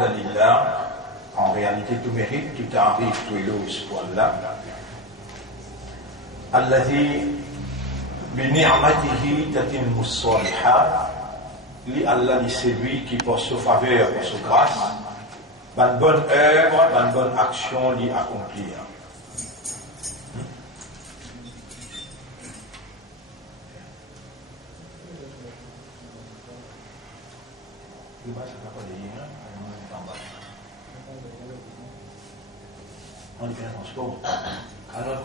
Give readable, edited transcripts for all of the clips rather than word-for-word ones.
alhamdulillah, en réalité tout mérite, tout arrive, tout est là, ce point-là. Alladhi bi ni'matihi tatimmu s-salihat, li Allah c'est lui qui par sa faveur, par sa grâce, une bonne œuvre, une bonne action l'y accomplir. On dit bien transport. Alors,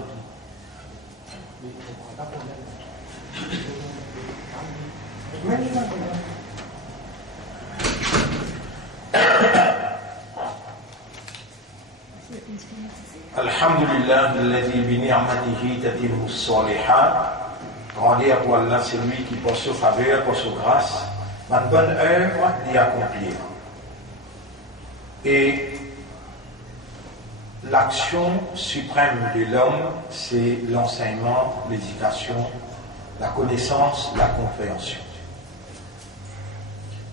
Alhamdulillah, alladhi bi ni'matihi tatimmu s-salihat. Grandir pour Allah, c'est lui qui, par sa faveur, par sa grâce, une bonne œuvre d'y accomplir. Et l'action suprême de l'homme, c'est l'enseignement, l'éducation, la connaissance, la compréhension.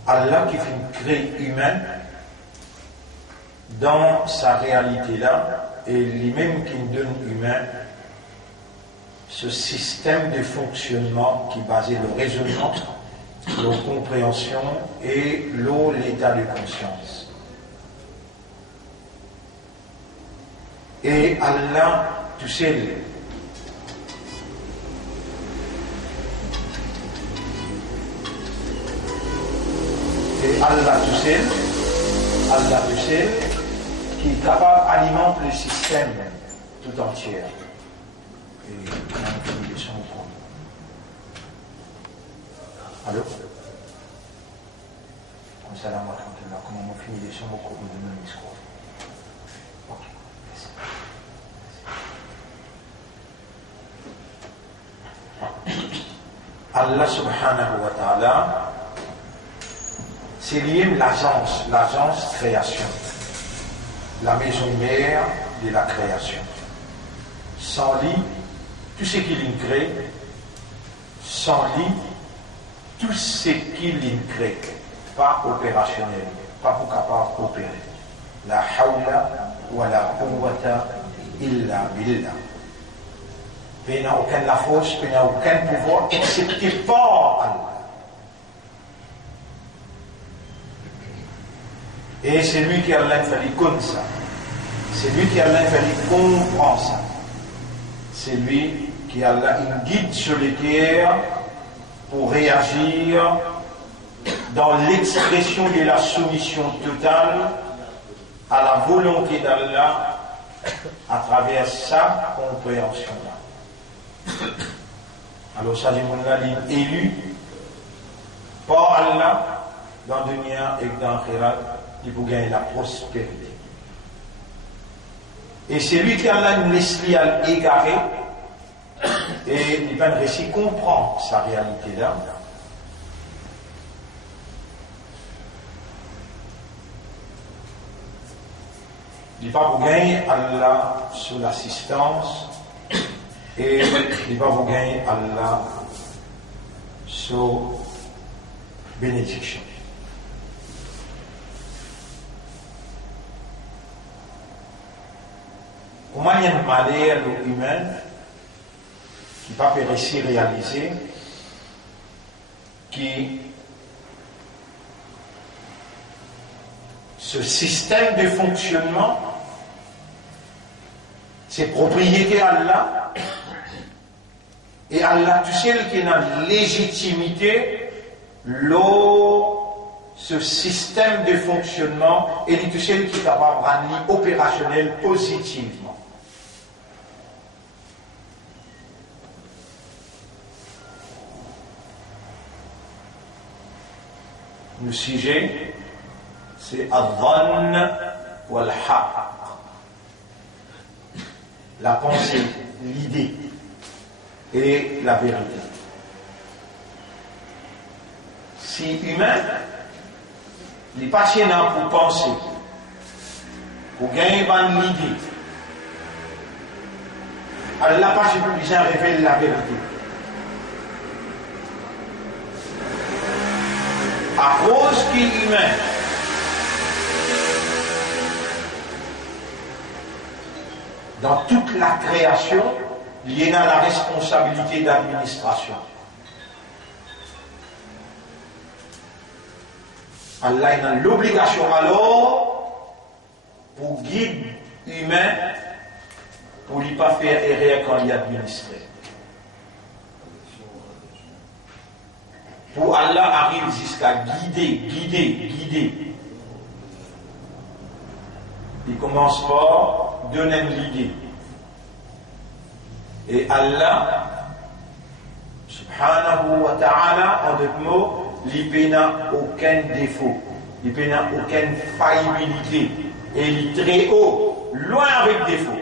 Allah qui fait créer humain dans sa réalité-là, et lui-même qui nous donne humain ce système de fonctionnement qui est basé sur le raisonnement, la compréhension et l'état de conscience. Et Allah, tout seul, et Allah tout seul, qui est capable d'alimenter le système tout entier. Et on a une leçon au cours. Allô? Salam wa rahmatullah. Comment on finit les leçons au cours de mon discours? Ok. Allah subhanahu wa ta'ala, c'est lié à l'agence création, la maison mère de la création. Sans lui, tout ce qu'il crée, sans lui, tout ce qu'il crée, pas opérationnel, pas pour capable d'opérer. La hawla wa la quwwata illa billah. Il n'a aucune la force, il n'a aucun pouvoir, excepté par Allah. Et c'est lui qui a l'infini comme ça. C'est lui qui a l'infini comprend ça. C'est lui qui a une guide sur les terres pour réagir dans l'expression de la soumission totale à la volonté d'Allah à travers sa compréhension-là. Alors ça dit mon Ali élu par Allah dans le dunya et dans l'akhirat pour gagner la prospérité. Et c'est lui qui a une l'esprit à égarer et il va réussir à comprendre sa réalité là. Il va vous gagner Allah sur l'assistance et il va vous gagner Allah sur bénédiction. Au moyen de malheur humain qui va réussir à réaliser qui ce système de fonctionnement c'est propriété Allah et Allah tout seul qui a la légitimité ce système de fonctionnement et tout seul qui est capable de rendre opérationnel positivement. Le sujet c'est Adhan wal Haq. La pensée, l'idée et la vérité. Si humain, il n'est pas gênant pour penser, pour gagner une idée, Allah pas plus révèle la vérité. À cause qu'il est humain, Dans toute la création, il y a la responsabilité d'administration. Allah a l'obligation alors pour guide humain pour ne pas faire erreur quand il est administré. Pour Allah arrive jusqu'à guider. Il commence par donner l'idée. Et Allah, subhanahu wa ta'ala, en d'autres mots, il n'a aucun défaut, il n'a aucune faillibilité. Et il est très haut, loin avec défaut.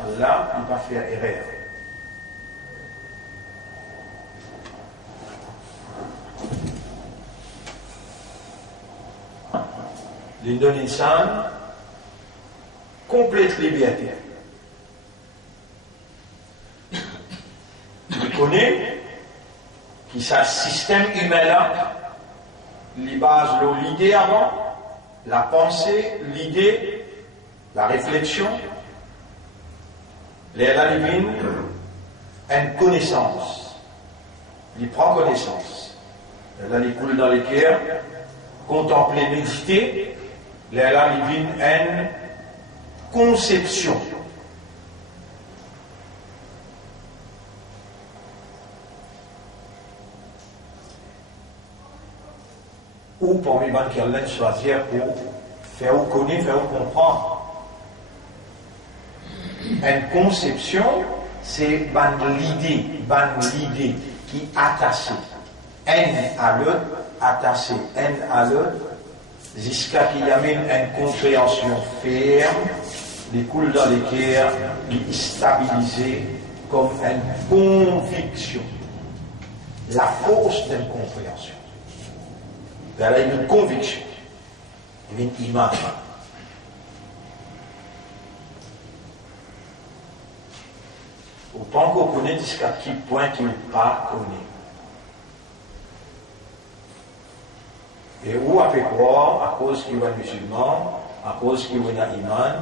Allah, il va faire erreur. Il donne une scène complète liberté. Il connaît qui ça système humain là, il base l'idée avant, la pensée, l'idée, la réflexion, les divine, une connaissance. Il prend connaissance. Elle coule dans les cœurs, contempler, méditer. Les divine, une conception. Ou parmi les gens qui allaient choisir pour faire connaître, faire comprendre. Une conception, c'est l'idée qui est attachée. Un à l'autre, attaché un à l'autre, jusqu'à qu'il y ait une compréhension ferme, qui coule dans les cœurs, qui est stabilisée comme une conviction. La force d'une compréhension. Il y a une conviction, une image. Autant qu'on connaît jusqu'à quel point qu'il n'est pas connu. Et où on peut croire, à cause qu'il y a un musulman, à cause qu'il y a un imam,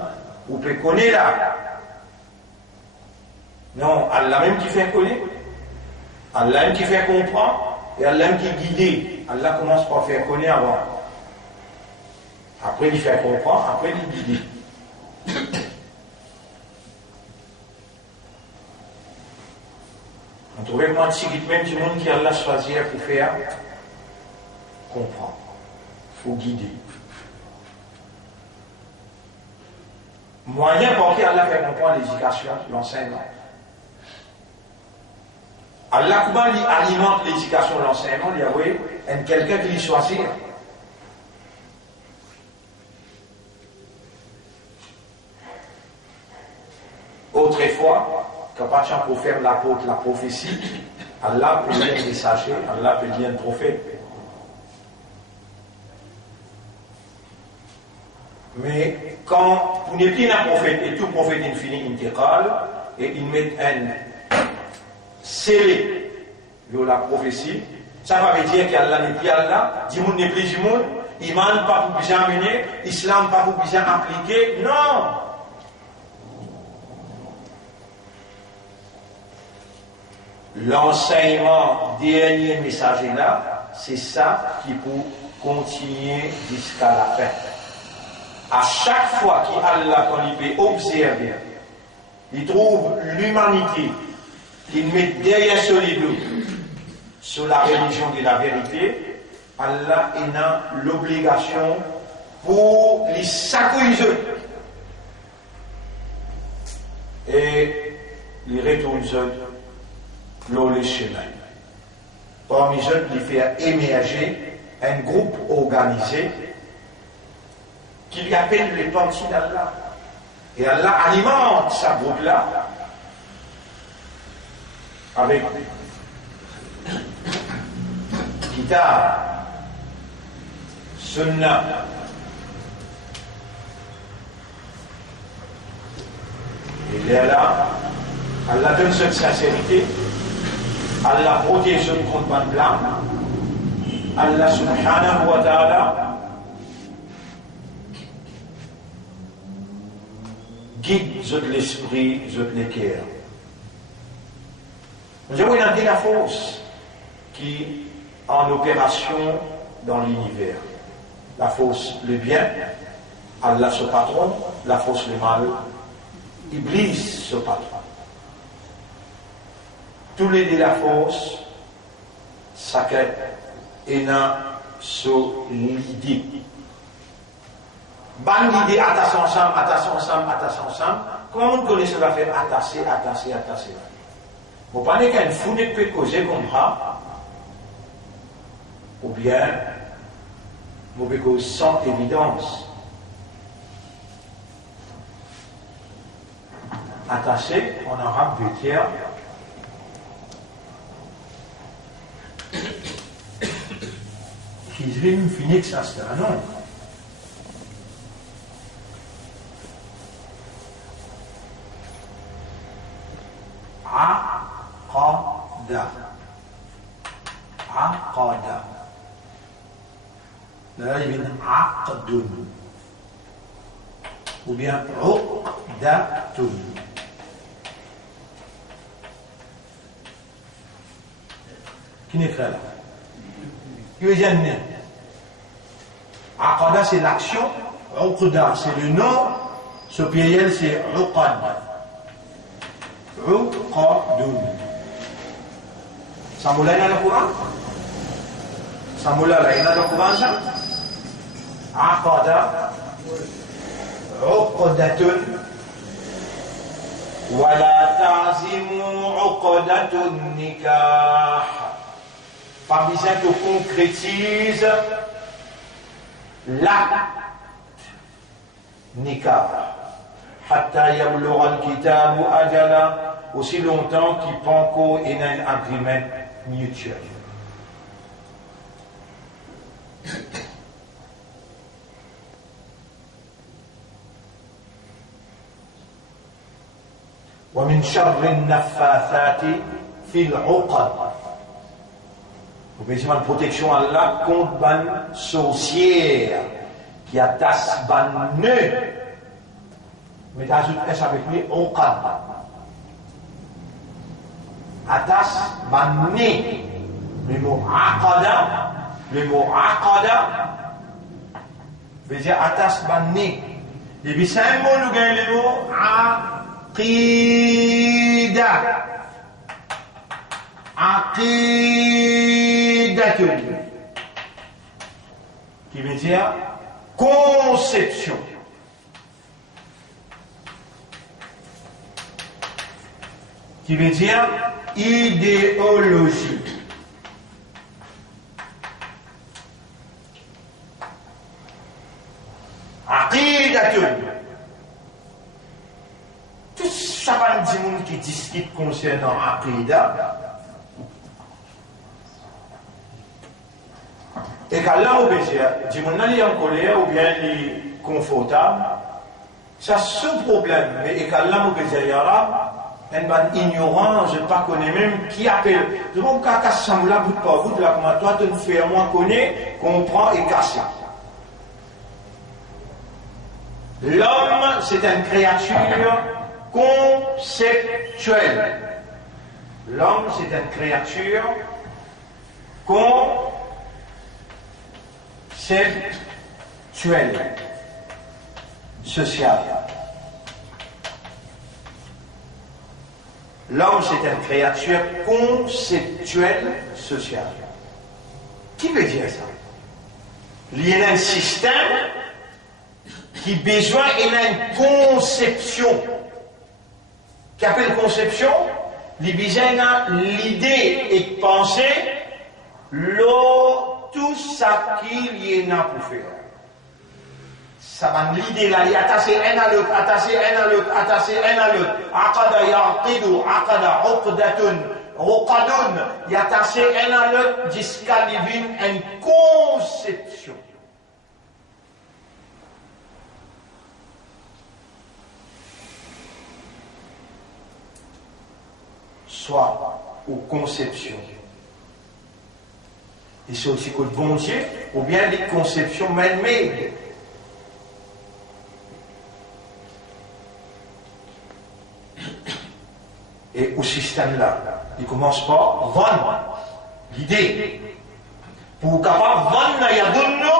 on peut connaître là. Non, Allah même qui fait connaître, Allah même qui fait comprendre, et Allah même qui guide. Allah commence par faire connaître avant. Après, il fait comprendre, après, il guide. On trouve vraiment même du monde qui Allah choisit pour faire comprendre. Il faut guider. Moyen pour qui Allah fait comprendre l'éducation, l'enseignement. Allah, comment il alimente l'éducation, l'enseignement, il y a oui, quelqu'un qui lui choisit. Autrefois, quand Pachan pour faire l'apôtre, la prophétie, Allah peut dire un messager, Allah peut dire un prophète. Mais quand vous n'êtes plus un prophète, et tout prophète il finit intégrale, et il met un scellé de la prophétie, ça veut dire qu'Allah n'est plus Allah, du monde n'est plus du monde, Iman pas pour bien mener, Islam pas pour bien appliquer, non! L'enseignement dernier messager là, c'est ça qui peut continuer jusqu'à la fin. À chaque fois qu'Allah, quand il peut observer, il trouve l'humanité qu'il met derrière ce livre sur la religion de la vérité, Allah a l'obligation pour les s'accueillir et les retourner dans les chemins. Parmi eux, il fait émerger un groupe organisé qu'il appelle les partis d'Allah. Et Allah alimente ce groupe-là avec Kitab, Sunnah, et là, Allah donne cette sincérité, Allah protège une compte ban blanc, Allah subhanahu wa ta'ala guide de l'esprit, de l'équerre. Nous avons une la force qui est en opération dans l'univers. La force le bien, Allah ce patron, la force le mal, Iblis ce patron. Tous les deux la force, ça est dans ce l'idée. Ban l'idée, attacher ensemble. Comment on connaît cela fait attacher. Vous pensez qu'un fou ne peut causer comme ça, ou bien, vous pouvez causer sans évidence. Attaché, en arabe veut dire Kizrim Phoenix, ça c'est un nom. Aqada. Là, il y a aqdun. Ou bien uqdatun. Qui n'est là? Qui veut dire né? Aqada, c'est l'action. Uqda, c'est le nom. Ce pluriel, c'est uqad. Uqadun. Ça moula dans le Coran? Ça moula dans le Coran, ça? Aqada. Uqdatun. Wala ta'zimu uqdatun nikah. Pas besoin de concrétise l'acte nikah. Hatta yablugha al-kitabu ajala, aussi longtemps qu'il prend qu'au in un agreement mutuel. ومن شر النفاثات في العقد. Vous pouvez dire une protection à Allah contre ban sorcière qui attache ban nœud. Mais t'ajoutes S avec lui, uqad. Attache ban nez. Le mot aqada veut dire attache ban nez. Et puis c'est un mot, nous gagnons le mot aqida. Aqidatun, qui veut dire conception. Qui veut dire idéologie. Aqidatun. Tout ça va dire monde qui discute concernant Aqida. Et qu'Allah ou bien dit mon ali en colère ou bien il est confortable, ça c'est ce problème. Mais et qu'Allah ou bien yara, un ignorant, je ne pas connais même qui appelle. Je vois qu'à Kassamula bout par bout de la comment toi tu nous fais moi connaît, comprend et casse. L'homme c'est une créature conceptuelle. L'homme c'est une créature conceptuelle, sociale. L'homme, c'est une créature conceptuelle, sociale. Qui veut dire ça? Il y a un système qui a besoin d'une conception. Qui appelle conception? Il a besoin l'idée et de penser tout ça qu'il y a pour faire. Ça va l'idée là, il y a attaché un à l'autre, attaché un à l'autre, attaché un à l'autre. Aqada yaqidu, aqada uqdatun, uqadun, il y a attaché un à l'autre jusqu'à l'évine une conception. Soit aux conceptions. Et c'est aussi que le bon Dieu, ou bien les conceptions man-made. Et au système là, il commence par vendre l'idée. Pour capable vendre yadounno,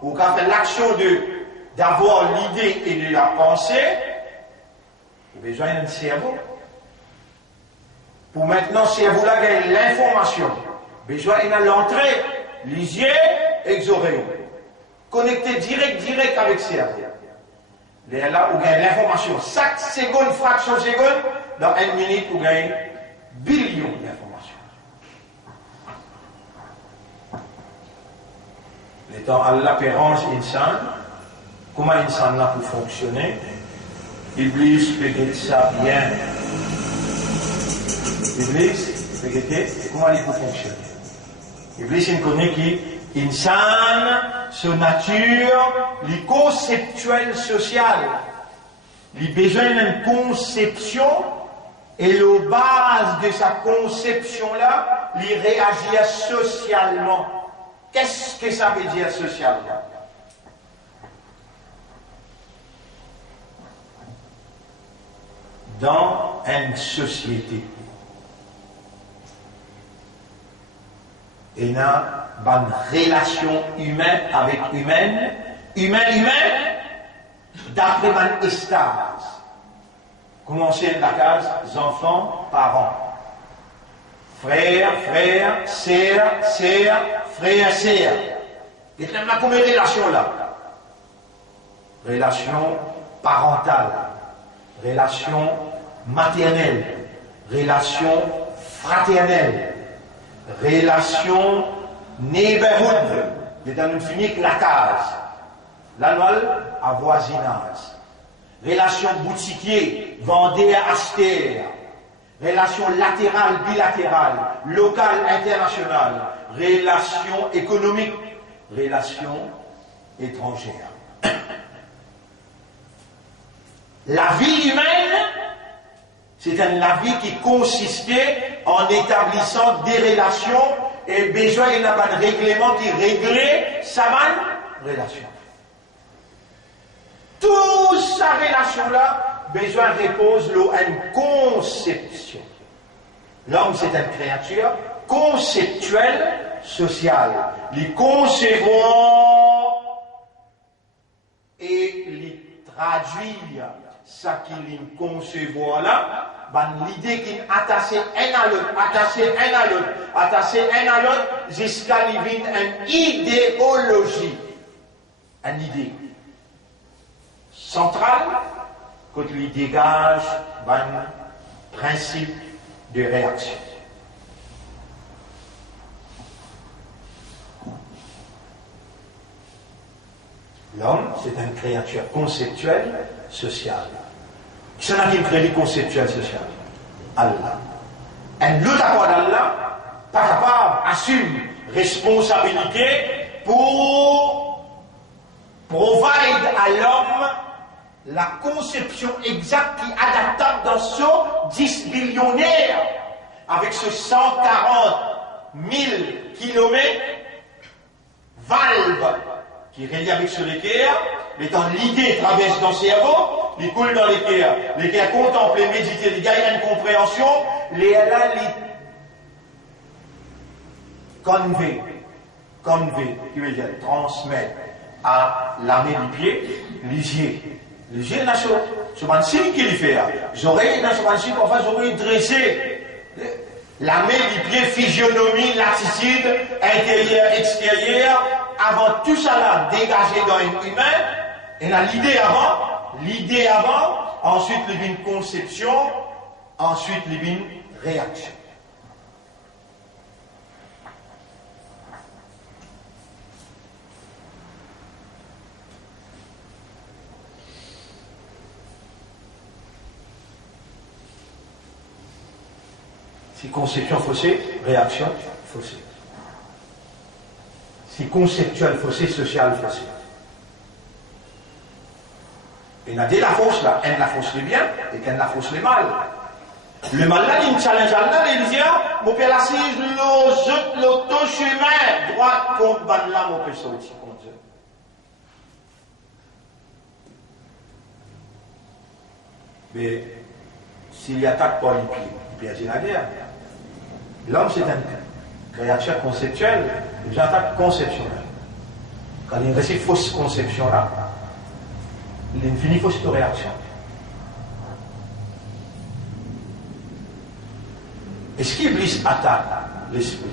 pour faire l'action d'avoir l'idée et de la pensée, vous avez besoin d'un cerveau. Pour maintenant, cerveau là gagne l'information. Besoin de l'entrée, les yeux et les oreilles. Connecté direct avec le cerveau. Là où vous gagnez l'information. Chaque seconde, fraction de seconde, dans une minute, vous gagnez billions d'informations. L'étant Allah pérange insan, comment insan là peut fonctionner? Iblis peut ça bien. Iblis peut comment il peut fonctionner? Iblis il connaît qui insan, sa nature, les conceptuel social. Il a besoin d'une conception et la base de sa conception-là, il réagit socialement. Qu'est-ce que ça veut dire socialement? Dans une société, il y a une relation humaine avec humaine, d'après une estase. Commencez la case, enfants, parents. Frère, sœur, frère. Et même la première relation là. Relation parentale, relation maternelle, relation fraternelle, relation neighborhood, c'est-à-dire la case. L'annual à voisinage. Relation boutiquier, vendeur, acheteur. Relation latérale, bilatérale, locale, internationale. Relation économique. Relation étrangère. La vie humaine, c'est la vie qui consistait en établissant des relations et besoin d'un règlement qui réglait sa relation. Toute sa relation-là, besoin repose à une conception. L'homme, c'est une créature conceptuelle, sociale. Il concevoir et il traduire ça qu'il concevoir là, l'idée qu'il attaché un à l'autre, jusqu'à l'idée une idéologie. Une idée centrale, quand il dégage un principe de réaction. L'homme, c'est une créature conceptuelle, sociale. Qui est une créature conceptuelle, sociale? Allah. Un l'autre accord d'Allah, pas capable, assume responsabilité pour provide à l'homme la conception exacte qui est adaptable dans ce 10 billionnaire avec ce 140 000 kilomètres valve qui relie avec ce l'équerre, étant l'idée traverse dans le cerveau, il coule dans l'équerre contemple, méditer, il gagne une compréhension, les convey, qui veut dire transmettre à la main du pied, lisier. Lisier, c'est un signe qu'il fait. Les oreilles, c'est un signe, parfois, les oreilles dressées. La main du pied, physionomie, l'attitude, intérieur, extérieur, avant tout ça là, dégagé dans un humain, et là, l'idée avant, ensuite, il y a une conception, ensuite, il y a une réaction. Si conception faussée, réaction faussée. Si conceptuel faussé, social faussé. Il y a la fausse là, elle la fausse les bien et qu'elle la fausse les mal. Le mal là, il challenge là, il dit, mon père assise, l'auto chemin, droite contre ban là, mon père sorti contre Dieu. Mais s'il attaque par les pieds, il perd la guerre. L'homme, c'est une créature conceptuelle, et j'attaque conceptionnelle. Quand il y a une fausse conception là, il y a une finie fausse réaction. Est-ce qu'Iblis attaque l'esprit?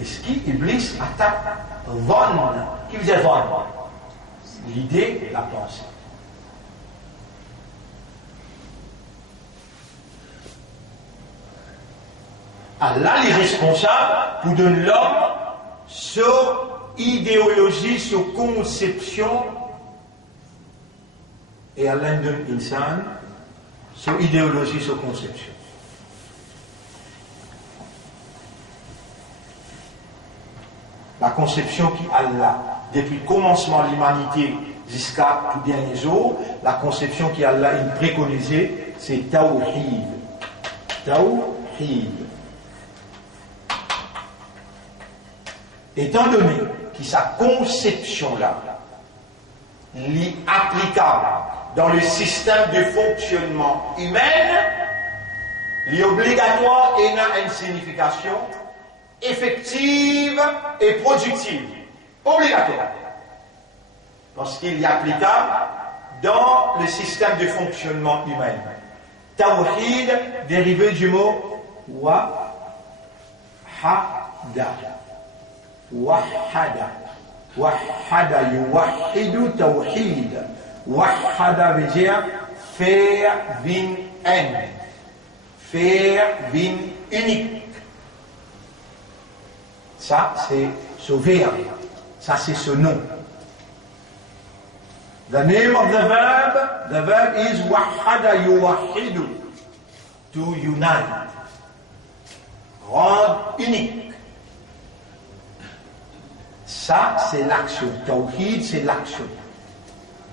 Est-ce qu'Iblis attaque Von? Qui veut dire Von? L'idée, la pensée. Allah est responsable pour donner l'homme sur idéologie, sur conception, et Allah donne l'insan sur idéologie, sur conception. La conception qui Allah, depuis le commencement de l'humanité jusqu'à tout dernier jour, la conception qui Allah a préconisée, c'est Tawhid. Tawhid. Étant donné que sa conception-là est applicable dans le système de fonctionnement humain, il est obligatoire et n'a une signification effective et productive. Obligatoire. Parce qu'il est applicable dans le système de fonctionnement humain. Tawhid, dérivé du mot wahada. Wahada. Wahada yuwahidu tawhid. Wahada veut dire faire vin un. Faire vin unique. Ça, c'est ce verbe. Ça, c'est ce nom. The name of the verb is wahada yuwahidu. To unite. Rendre unique. Ça, c'est l'action. Tawhid, c'est l'action.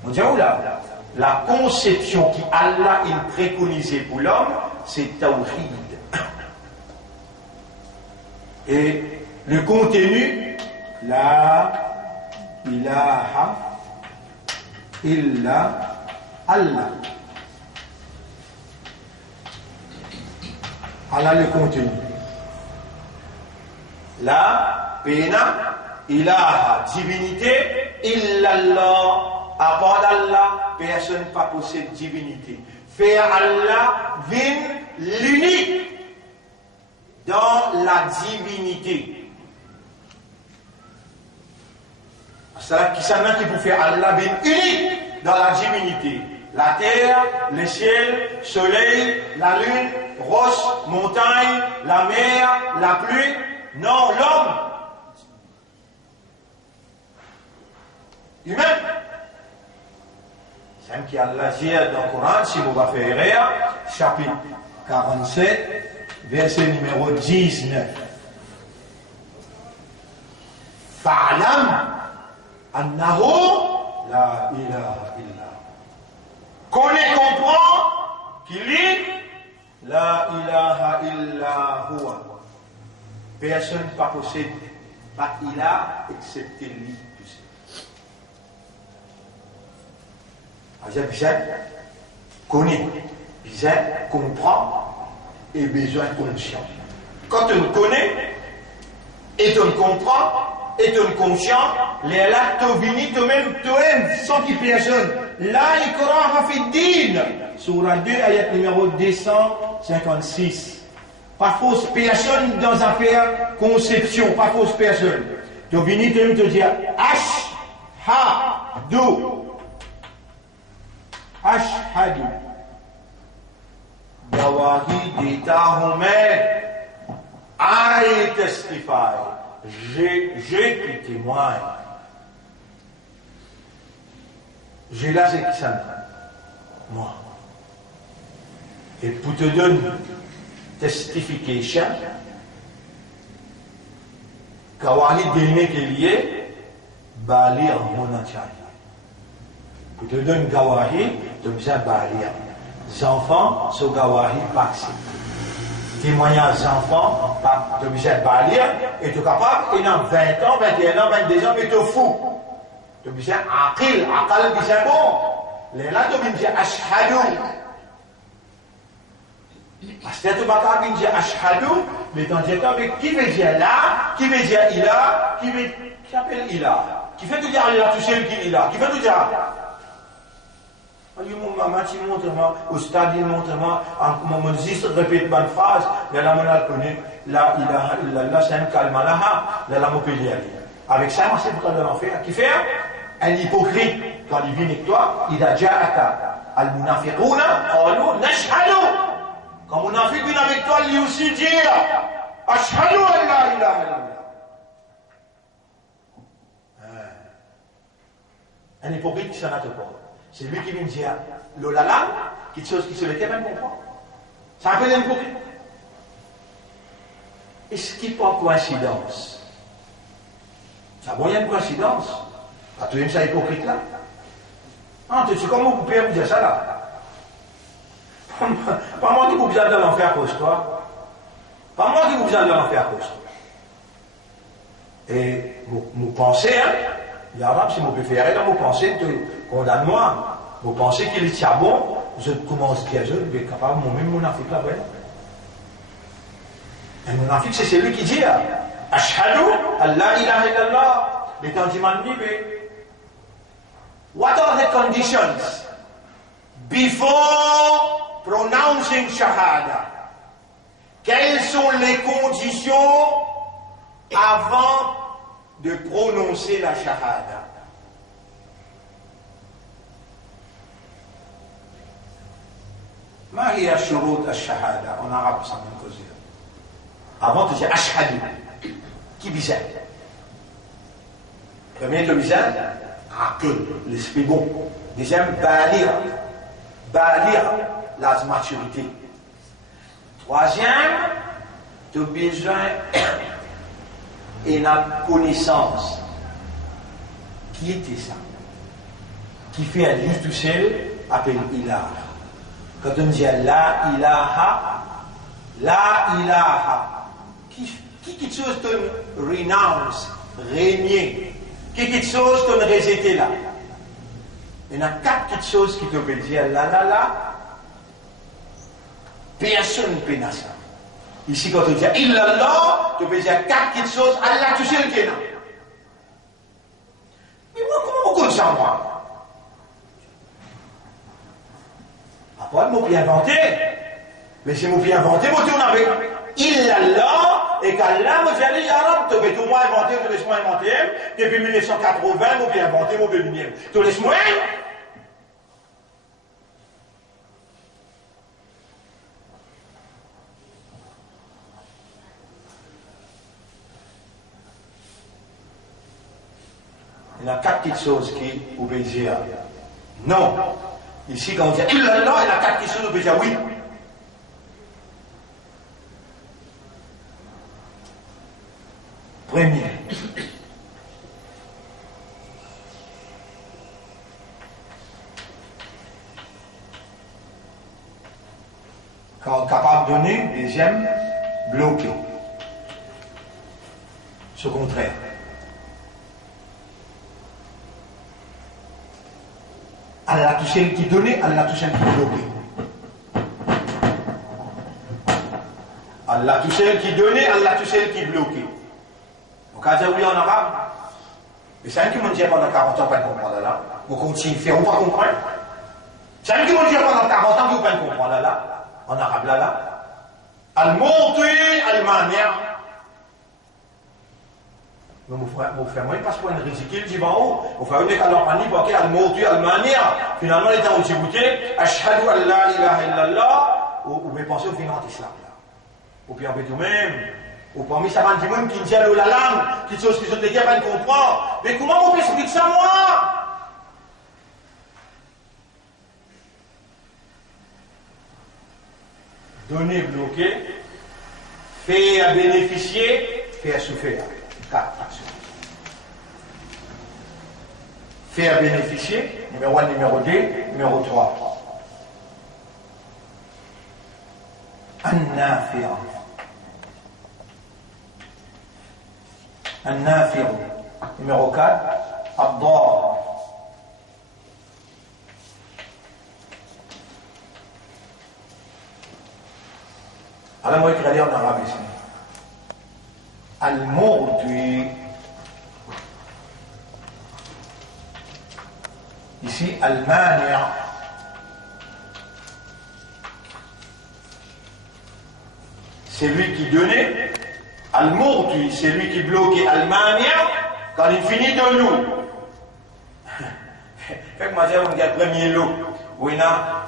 On dit où là? La conception qui Allah a préconisée pour l'homme, c'est Tawhid. Et le contenu, la ilaha illa Allah. Allah le contenu. La pena ilaha, divinité, illallah, à part d'Allah, personne ne possède divinité. Faire Allah vin l'unique dans la divinité. C'est-à-dire qui s'en a qui peut faire Allah vin unique dans la divinité. La terre, le ciel, le soleil, la lune, roche, montagne, la mer, la pluie. Non, l'homme. Humain. C'est un qui Allah dit dans le Coran, si vous va faire chapitre 47, verset numéro 19. Fa'alam annahu la ilaha illa. Connais, comprend qu'il est la ilaha illa huwa. Personne ne possède pas il a excepté lui. Besoin connaît, besoin comprend et besoin conscient. Quand on connaît et on comprend et on conscient, les actes viennent toi-même sans qu'il personne. Là, il Coran fait din. Surah 2, ayat numéro 256. Pas fausse personne dans affaire conception, pas fausse personne. Tu viens te dire ashhadu. Ashhadu. Dawahi ditahum. I testify. J'ai qui témoigne. J'ai là c'est qui ça? Moi. Et pour te donner testification, Kawali Dene qui est lié, Bali en monachai. Pour te donner Gawahi, tu as besoin de Bali. Les enfants sont Gawahi passés. Témoignage enfants, tu as besoin de Bali, et tu es capable, et dans 20 ans, 21 ans, 22 ans, mais tu es fou. Tu as besoin d'Aqil, Aqal, c'est bon. Les là, tu viens dire ashhadu. Parce que tu vas dire ashhadu, mais dans le temps, qui veut dire là, qui veut dire ilah, qui appelle ilah. Qui fait tout dire ilah, tu sais qui ilah. Qui fait tout dire. Mon maman, tu montres-moi, au stade, il montre-moi, en moment juste répète ma phrase, mais là, on a connu, la ilaha illallah, c'est un kalmalaha, là, on peut y aller. Avec ça, c'est pour qu'on faire. Qui fait un hypocrite, quand il vient avec toi, il a déjà al-munafiquna, qalu nashhadu. Quand munafiq vient avec toi, il aussi dit ashhadu an la ilaha illallah. Un hypocrite qui s'en a de pas. C'est lui qui vient dire l'olala, quelque chose qui se le même comprend. Ça appelle un hypocrite. Est-ce qu'il pas coïncidence? Ça voit une coïncidence. Ah, tu aimes ça hypocrite là? Ah, tu sais comment vous pouvez vous dire ça là? Pas moi qui vous besoin de l'enfer à cause toi. Pas moi qui vous besoin de l'enfer à cause toi. Et vous pensez, hein? Il y a si vous préférez dans vos pensées, condamne-moi. Vous pensez qu'il est tient bon, je commence bien, je vais être capable, moi-même, mon afrique là, ouais. Et mon afrique, c'est celui qui dit ashhadu an la ilaha illallah. Les temps du what are the conditions before pronouncing shahada? Quelles sont les conditions avant de prononcer la shahada? Ma hiya shurut al-shahada? En arabe, ça me cause. Avant de dire ashhadu, qui bizarre? Premier de bizarre, aql, l'esprit bon. Deuxième, balir, la maturité. Troisième, tu as besoin et la connaissance. Qui était ça? Qui fait un livre tout seul, appelle ilah. Quand on dit la ilaha, qui quelque chose te renounce, régner, qui quelque chose te rejeter là. Il y a quatre petites choses qui te veulent dire la. Personne ne peut dire ça. Ici, quand on dit illallah, tu peux dire quatre petites choses, Allah, tu sais le qu'il y a. Mais moi, comment vous connaissez ça, moi? Après, moi, puis inventé. Mais si moi, puis inventé, moi, on avait illallah, et qu'Allah, moi, j'ai dit, ya Rab, tu peux tout moi inventer, tu laisses-moi inventer. Depuis 1980, moi, puis inventé, moi, puis lumière. Tu laisses-moi. Il y a quatre petites choses qui vous pouvez dire non. Ici, quand on dit illallah, il y a quatre petites choses qui vous pouvez dire oui. Premier. Quand capable de donner, deuxième, bloqué. Ce contraire. Allah tout seul qui donnait, Allah tout seul qui bloquait. Allah tout seul qui donnait, Allah tout seul qui bloquait. Au cas où il y en arabe, mais c'est un qui me dit pendant 40 ans, pas de comprendre là. Vous continuez de faire, vous ne pas comprendre. C'est un qui me dit pendant 40 ans, vous ne pas comprendre là. En arabe là. Al-Mawti al-Mania. Mon frère, moi, il passe pour une ridicule, il dit en haut. Mon frère, il est à l'empanie, parce qu'il y a al-Mawti al-Mania. Finalement, il est en Djibouti, ashhadu an la ilaha illallah. Vous pouvez penser au final d'islam là. Ou bien, vous même. Ou parmi ça, il y a des gens qui disent la langue, qui sont des gens qui comprennent. Mais comment vous pouvez expliquer ça, moi? Donner, bloquer, faire bénéficier, faire souffrir. 4 actions. Faire bénéficier, numéro 1, numéro 2, numéro 3. An-Nafir. An-Nafir. Numéro 4, Ad-Dar. Alors moi, je vais dire en arabe ici. Al-Murdi. Ici, Allemagne. C'est lui qui donnait. Al-Murdi, c'est lui qui bloquait Allemagne quand il finit de nous. Fait que moi, j'ai un premier lot. Oui,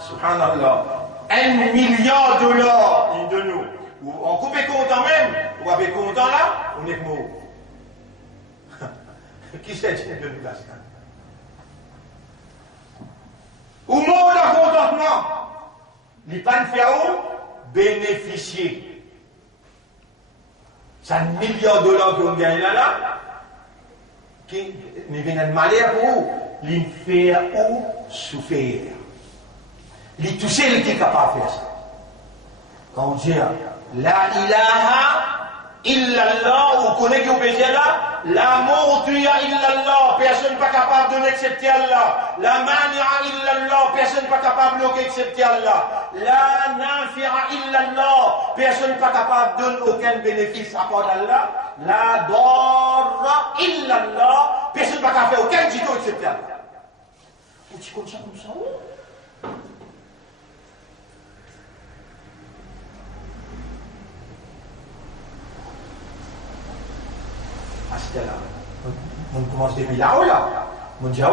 subhanallah. $1 milliard de nous. On coupe les comptes en même. On va les comptes là, on est mort. Qui c'est qui de nous là? Ou mort d'un contentement. Les panféos bénéficier. C'est $1 milliard qu'on gagne là. Qui vient de malheur ou l'infère ou souffrir. Les toucher qui est capable de faire ça. Quand on dit la ilaha illallah, vous connaissez qu'on peut dire là, la mort tu ya illallah, personne n'est pas capable de n'accepter Allah. La mania illallah, personne n'est pas capable de accepter Allah. La nafira illallah, personne n'est pas capable de donner aucun bénéfice à part d'Allah. La darra illallah, personne n'est pas capable de faire aucun jito accepter Allah. Vous dites comme ça, on commence depuis là-haut là. On dit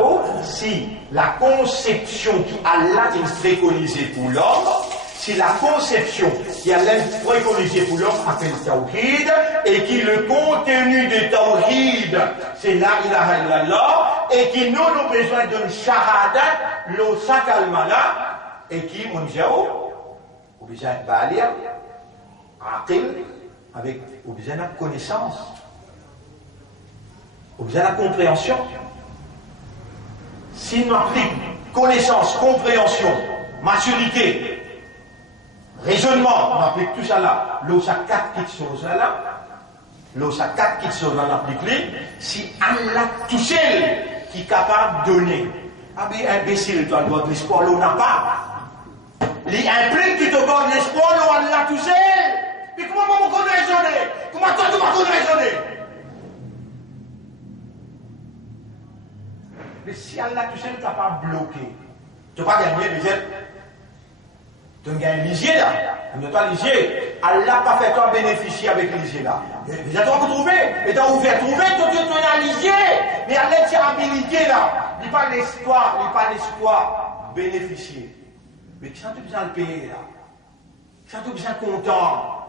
si la conception qui Allah a préconisée pour l'homme, si la conception qui Allah a préconisée pour l'homme appelle Tawhid, et qui le contenu de Tawhid, c'est la ilaha illallah, et qui nous avons besoin d'une shahadat, le sakalmala, et qui, on dit on a besoin de balir, aqil, avec, on a besoin de connaissance. Vous avez la compréhension. Si nous appliquons connaissance, compréhension, maturité, raisonnement, on applique tout ça là. L'eau, ça 4 petites choses là. L'eau, ça 4 petites choses là, on applique les. Si Allah tout seul qui est capable de donner. Ah bien, imbécile, tu as le droit de l'espoir, l'eau n'a pas. Les impliques qui te donnent l'espoir, l'eau, Allah tout seul. Mais comment on peut raisonner? Comment toi, tu vas raisonner? Mais si Allah tout seul t'a pas bloqué, tu n'as pas gagné, tu gagnes l'isier là. Tu n'as pas l'isier. Allah n'a pas fait toi bénéficier avec l'isier là. Vous êtes encore trouvé. Et tu as ouvert trouver, tu as l'isier. Mais Allah t'a habilité là. Il n'y a pas l'espoir bénéficier. Mais qui sont-ils besoin de payer là? Qui sont-ils besoin content?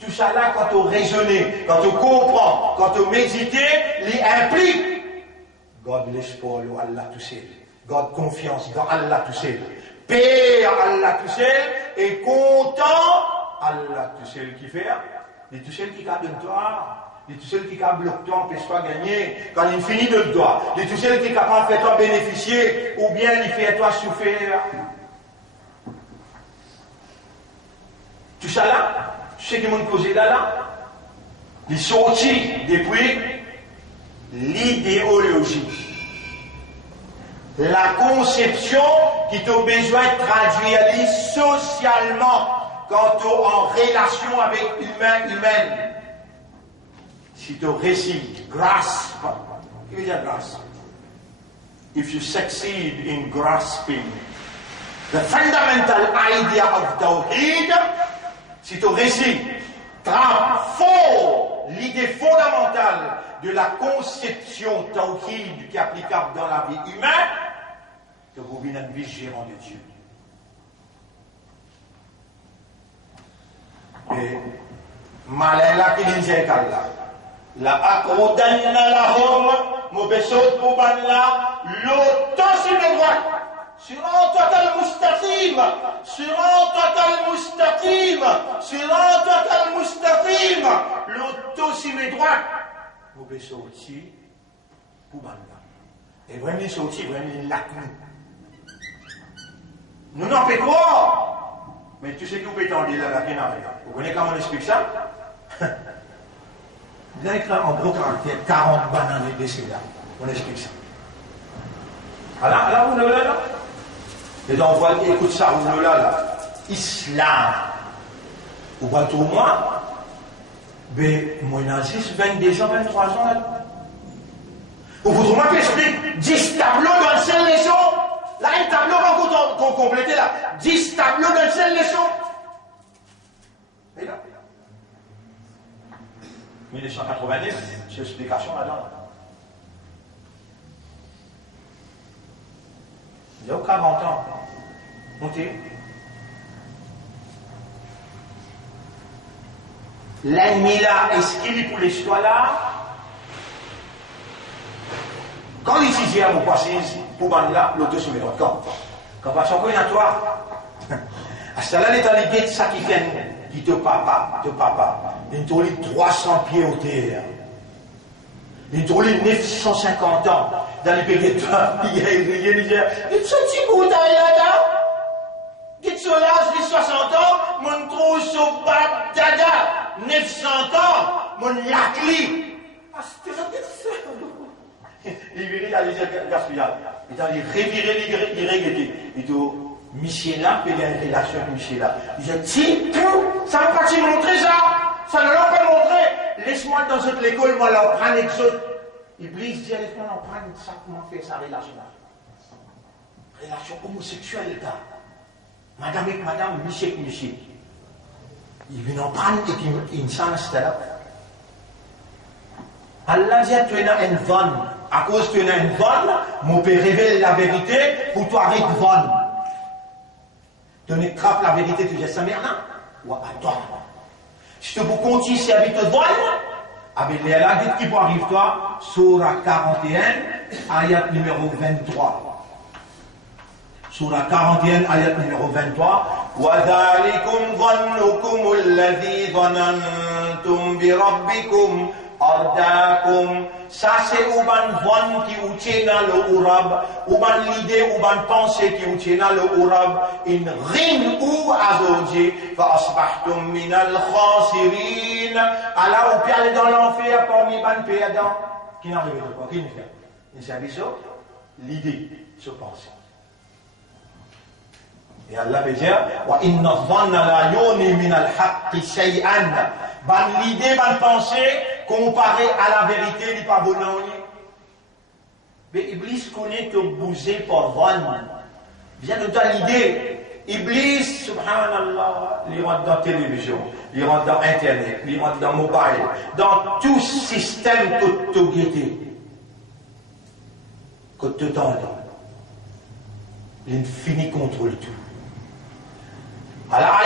Tout ça là, quand tu raisonnes, quand tu comprends, quand tu médites, il implique. Garde l'espoir en Allah tout seul. Garde confiance dans Allah tout seul. Paix à Allah tout seul. Et content Allah tout seul qui fait. Il tout seul qui donne toi. Il tout seul qui bloque toi, empêche toi de gagner. Quand il finit de toi. Il tout seul qui est capable de faire toi bénéficier. Ou bien il fait toi souffrir. Tout ça là, tu sais qui m'ont causé là. Il sortit depuis l'idéologie, la conception qui t'a besoin de traduire socialement quand tu es en relation avec humaine. Si tu réussis, grasp, qu'est-ce que veut dire grasp? If you succeed in grasping the fundamental idea of Tawhid, si tu réussis, fort l'idée fondamentale de la conception tawhid qui est applicable dans la vie humaine, que vous venez de vie gérant de Dieu. Et malala qui dit Allah, la akoudanna lahum mubesot poubanla l'auto sur les droites. صراطك المستقيم صراطك المستقيم صراطك المستقيم l'auto sur mes droites vous pouvez sortir pour banda et vraiment sortir vraiment l'acne nous n'en fait quoi mais tu sais que vous pouvez t'en dire là vous connaissez comment on explique ça vous avez écrit en gros caractère 40 bananes de là on explique ça alors là vous là et donc, écoute ça, là, Islam. Ou pas tout moi, mais moi, il a 6, 22 ans, 23 ans là. Ou vous trouvez que j'explique 10 tableaux dans le seul leçon. Là, un tableau qu'on complète là. 10 tableaux dans le seul leçon. Et là. 1989, c'est l'explication là-dedans. Il y a 40 ans. Montez. L'ennemi là, est-ce qu'il est pour l'histoire là? Quand les sixièmes vous passez pour ban là, l'autre se met dans le camp. Quand passe encore une à toi. À ce là, l'état de ça qui fait, qui te papa. Il te lit 300 pieds au terre. Il te lit 950 ans. Dans les pays de temps, il y a il ce petit bout là-dedans. Il te l'âge de 60 ans, mon trou sur bat dada. 900 ans, mon lacli. Ah, c'était il virait à l'Isère gaspillage. Il a reviré l'irrégularité. Il dit, Michel là, il y a une relation avec Michel là. Il dit, si, ça ne va pas te montrer ça. Ça ne l'a pas montré. Laisse-moi dans cette école, moi, leur prendre avec eux. Iblis dit, laisse-moi leur prendre ça, comment faire sa relation là. Relation homosexuelle là. Madame avec madame, Michel avec Michel. Il vient en prendre et il s'en installe. Allah dit, tu es une vanne. À cause que tu es une vanne, mon père révèle la vérité pour toi avec vanne. Tu ne trappes la vérité, tu dis ça merde. Ou attends. Si tu veux continuer avec te vanne, avec les là, dites qui peut arriver toi, Surah 41, ayat numéro 23. Surah 41, ayat numéro 23. وَذَلِكُمْ ظَنُّكُمُ الَّذِي ظَنَنْتُمْ بِرَبِّكُمْ Ardakum, ça c'est ouban von qui ou tient dans le urab, ouban l'idée, ouban pensée qui ou tient dans le urab, in rin ou azodje, fa asbahtum min al khasirin, ala ou piale dans l'enfer parmi ban péadans, qui n'arrive pas, qui ne fait, il s'agit ça, l'idée, ce pensée. Et Allah veut dire, wa inna dhanna la yuni min al haqqi shay'an, ban l'idée, ban pensée, comparé à la vérité, il n'est pas bon. Mais Iblis connaît que bouger par vanne. Bien de toi l'idée. Iblis, subhanallah, il rentre dans la télévision, il rentre dans Internet, il rentre dans le mobile, dans tout système que tu guettes, que tu t'entends. Il finit contrôle tout. Alors,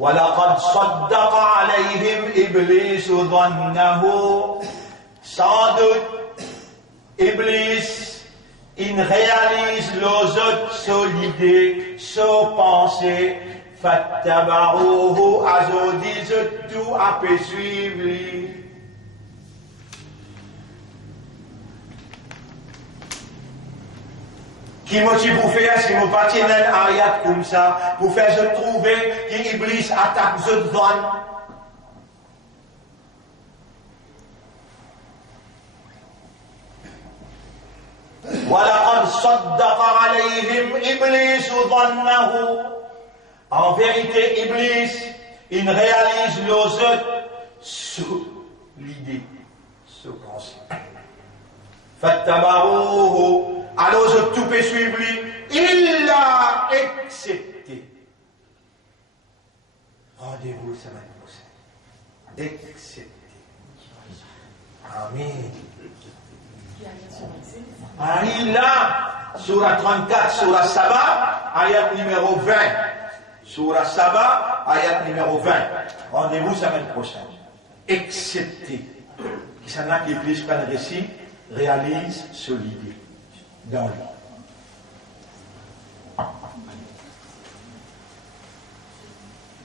وَلَقَدْ صَدَّقَ عَلَيْهِمْ إِبْلِيسُ ظَنَّهُ. Sans doute, Iblis, il réalise les autres solides, sans penser, فَاتَّبَعُوهُ azodis tout à peu suivre. Qui motive pour faire, si vous partez dans un ayat comme ça, pour faire se trouver qu'Iblis attaque ce zone. وَلَقَدْ صَدَّقَ عَلَيْهِمْ إِبْلِيسُ ظَنَّهُ. En vérité, Iblis, il réalise les autres sous l'idée, sous pensée. فَاتَّبَعُوهُ. Alors je tout peut suivre lui, il l'a accepté. Rendez-vous semaine prochaine. Accepté. Amen. Ah, il a, Surah 34, Surah Saba, ayat numéro 20. Surah Saba, ayat numéro 20. Rendez-vous semaine prochaine. Accepté. Qui s'en a qui plus qu'un récit, réalise ce l'idée. Dans lui.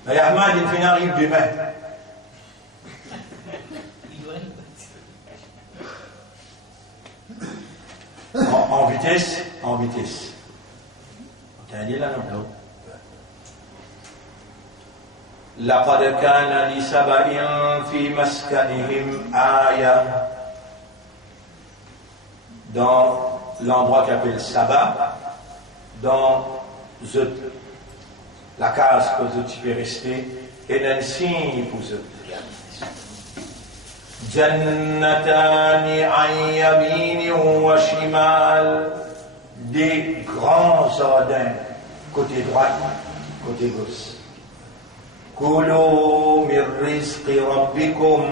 Mais Ahmad, il finit arrive demain. En vitesse, en vitesse. T'as dit là, non? لقد كان لسبأ في مسكنهم آية. Dans l'endroit qu'appelle Saba, dans la case que tu peux rester est un signe pour eux. Jannatani an yamin wa shimal, des grands jardins, côté droit, côté gauche. Kulu min rizqi rabbikum,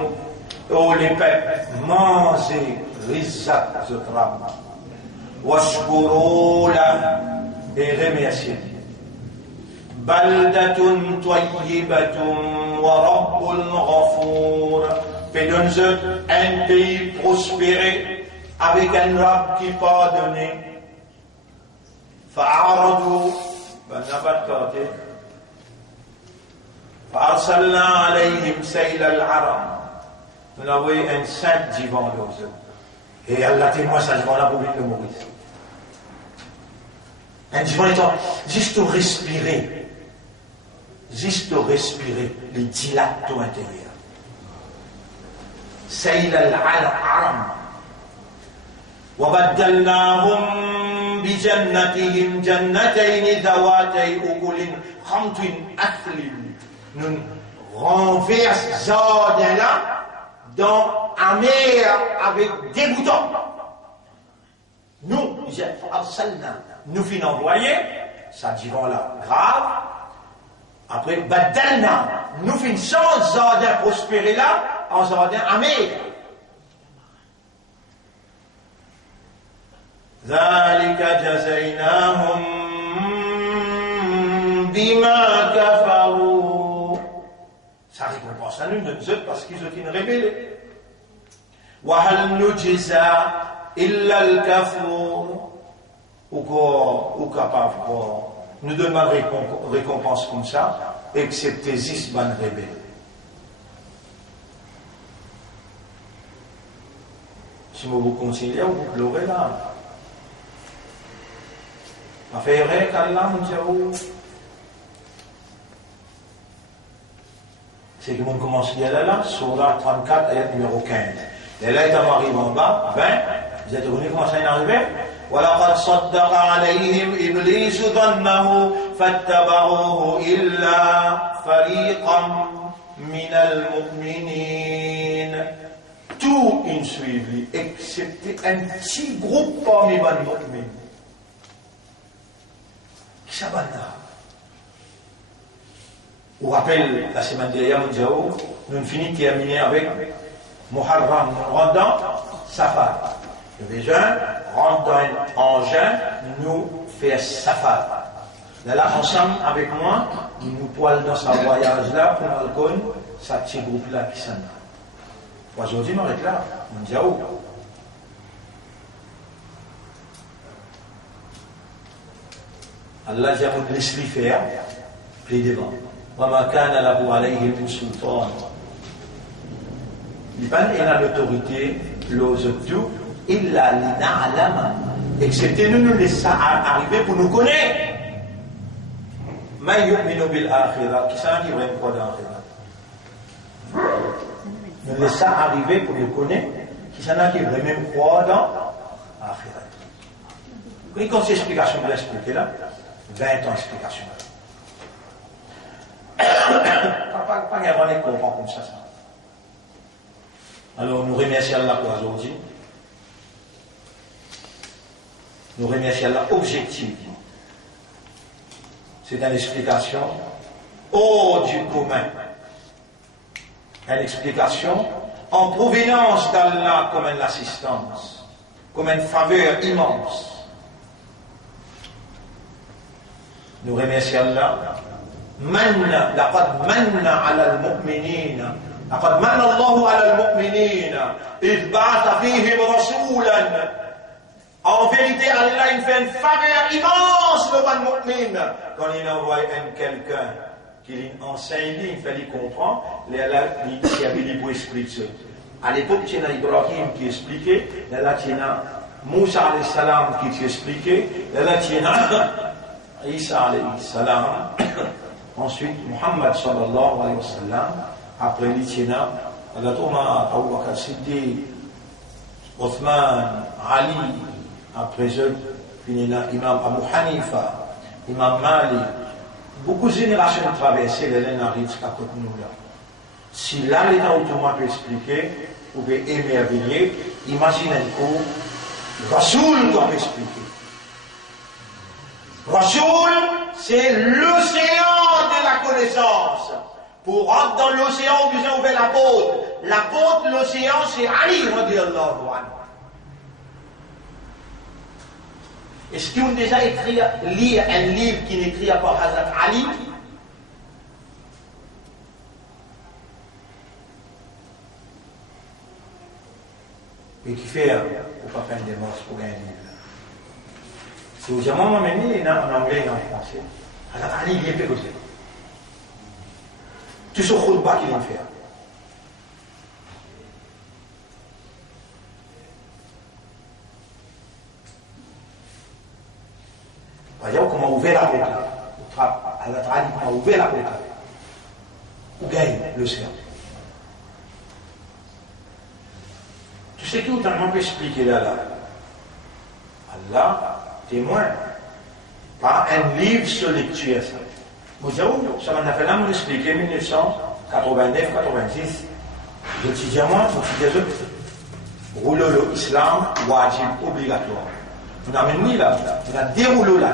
ô les peuples, mangez rizq zotram, washkuru la, et remerciez. Baldatun tayyibatun wa rabbul ghafour. Fais-nous un pays prospéré avec un rab qui pardonne. Fa'aradu, banabatate. Fa'arsalna alayhim sayla al-aram. Nous avons un saint divan d'eux. Et Allah témoigne ça divan-là pour vite le mourir. Un divan étant juste respirer. Juste respirer les dilatos intérieurs. سيل العرم وبدلناهم بجنتهم جنتين ذواتي أكل خمط أثل. Nous renversons jardin là dans un mer avec des boutons. Nous finons envoyer ça divan là grave. Après badalna, nous finissons jardin prospéré là en jardin amer. ذلك جزيناهم بما كفروا. Ça récompense à nous parce qu'ils ont été rebelles. وهل نجزى إلا الكفور. Ou capable nous donne ma récompense comme ça, excepté 6 bonnes rebelles. Si vous vous conciliez, vous pleurez là. Affaire qu'Allah nous dit, c'est que vous commencez là, Surah 34, ayat numéro 15. Et là, il arrive en bas, 20, vous êtes revenu, comment ça y arrive? ولقد صدق عليهم إبليس ظنه فاتبعوه إلا فريقا من المؤمنين. Tout une suivi, excepté un petit groupe parmi les mu'mins. Qui s'abandonne. On rappelle la semaine dernière, nous finissons terminer avec Muharram, nous rendons Safar. Les jeunes rentrent dans un engin, nous faire Safar. Là, ensemble avec moi, nous poilons dans ce voyage-là pour l'alcool, ça petit groupe-là qui s'en va. Aujourd'hui, on est là, on dit où? Allah dit à nous laisser faire, puis devant. وَمَا كَانَ لَهُ عَلَيْهِمْ سُلْطَانٌ. Il n'y a pas l'autorité, l'ose tout, il a l'ina'alama. Excepté nous laisser arriver pour nous connaître. مَنْ يُؤْمِنُ بِالْآخِرَةِ. Qui s'en dit vraiment quoi dans l'akhirah? Nous laissons arriver pour nous connaître. Qui s'en a qui vraiment croire dans l'akhirah. Et quand cette explication vous l'expliquer là, 20 ans d'explication. Pas n'y comprend comme ça. Alors nous remercions Allah pour aujourd'hui. Nous remercions Allah objectivement. C'est une explication hors du commun. Une explication en provenance d'Allah comme une assistance, comme une faveur immense. Nous remercions Allah. لقد من على المؤمنين لقد من الله على المؤمنين إذ بعث فيهم رسولا. En vérité, Allah il fait une faveur immense devant le mu'min quand il envoie quelqu'un qui lui enseigne, il fait lui comprendre, il avait dit pour expliquer. À l'époque, il y a Ibrahim qui expliquait, il y a Moussa alayhi salam qui expliquait, il y a Isa alayhi salam. Ensuite, Muhammad sallallahu alayhi wa sallam, après l'Itiena, Agatoma, Abu Bakr Siddiq, Othman, Ali, après eux, Imam Abu Hanifa, Imam Malik, beaucoup de générations traversées, les laines arrivent jusqu'à côté de nous là. Si là, l'État autrement peut expliquer, vous pouvez émerveiller, imaginez un coup, Rasoul doit expliquer. Rasoul, c'est l'océan de la connaissance. Pour rentrer dans l'océan, vous avez ouvert la porte. La porte de l'océan, c'est Ali, radiallahu anhu. Est-ce qu'ils ont déjà écrit, lire un livre qui n'est écrit par Hazrat Ali? Et qui fait, pour pas faire une démarche pour gagner un livre. Si vous dites, moi, il y en anglais et en français. Hazrat Ali, il est fait aussi. Tu sais ce khutbah qu'il vient faire. Par exemple, comment ouvrir la porte. Hazrat Ali, comment ouvrir la porte. Où gagne l'océan. Tu sais qui autant peut expliquer là. Allah, témoin. Pas un livre sur lecture, ça. Vous savez, ça m'a fait là, vous expliquer 1989, 86. Je dis à moi, je dis rouleau l'islam, wajib, obligatoire. On a mis là, on a déroulé là.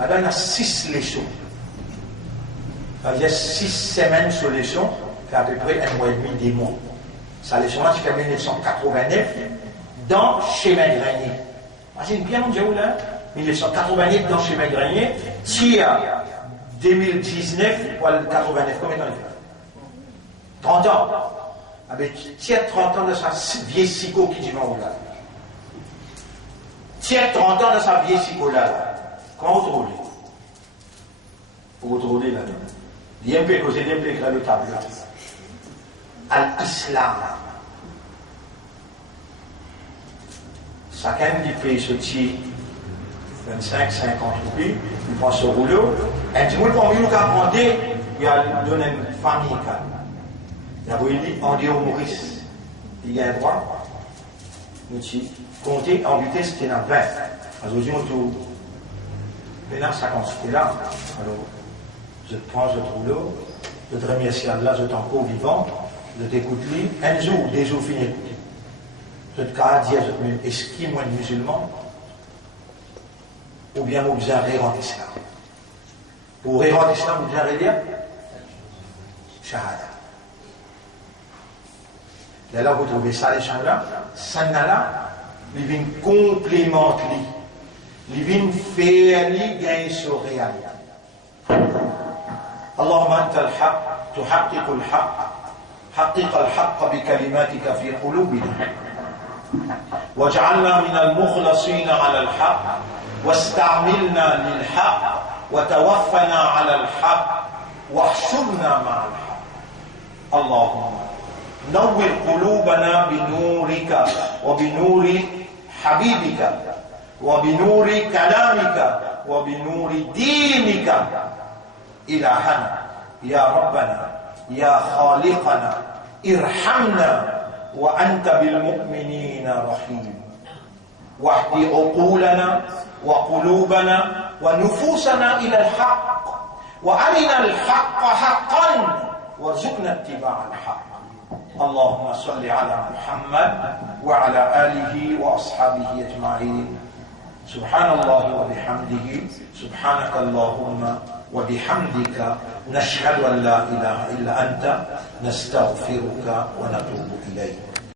Là-dedans, on a 6 leçons. Il y a 6 semaines sur leçons, fait à peu près 1 mois et demi, 10 mois. Sa leçon là, c'est 1989, dans Chemin Granier. C'est bien, mon Dieu, là. 1989 dans Chemin Granier, Tia 2019, pour le 89, combien de temps il fait 30 ans. Avec Tia 30 ans de sa vieille psycho qui dit non, là. Tia 30 ans de sa vieille psycho là. Comment vous trouvez? Vous trouvez là-dedans. Il y a un peu causé, il y a un peu écrit le tableau. Al-Islam. Chacun qui fait ce petit 25, 50 roupies, il prend ce rouleau, et du coup, quand il a demandé, il a donné une famille. Il a dit, on dit au Maurice, il y a un droit, nous compter en vitesse, c'était dans 20. Alors, je dis, maintenant, ça consiste là. Alors, je prends ce rouleau, je te remercie Allah, je t'en encore vivant, je t'écoute lui, un jour, des jours finis. Je te carre dire, je te mets esquime, moi, musulman, ou bien vous besoin de rire en islam. Pour rire en islam, vous besoin de dire Shahada. Là, vous trouvez ça, les gens-là, ça là, ils viennent complémenter, ils viennent faire les gains sur réalité. اللهم أنت الحق تحقق الحق حقق الحق بكلماتك في قلوبنا واجعلنا من المخلصين على الحق واستعملنا للحق وتوفنا على الحق واحشرنا مع الحق اللهم نور قلوبنا بنورك وبنور حبيبك وبنور كلامك وبنور دينك إلهنا يا ربنا يا خالقنا ارحمنا وأنت بالمؤمنين رحيم واهد عقولنا وقلوبنا ونفوسنا إلى الحق وأرنا الحق حقا وارزقنا اتباع الحق اللهم صل على محمد وعلى آله وأصحابه أجمعين سبحان الله وبحمده سبحانك اللهم وبحمدك نشهد أن لا إله إلا أنت نستغفرك ونتوب إليك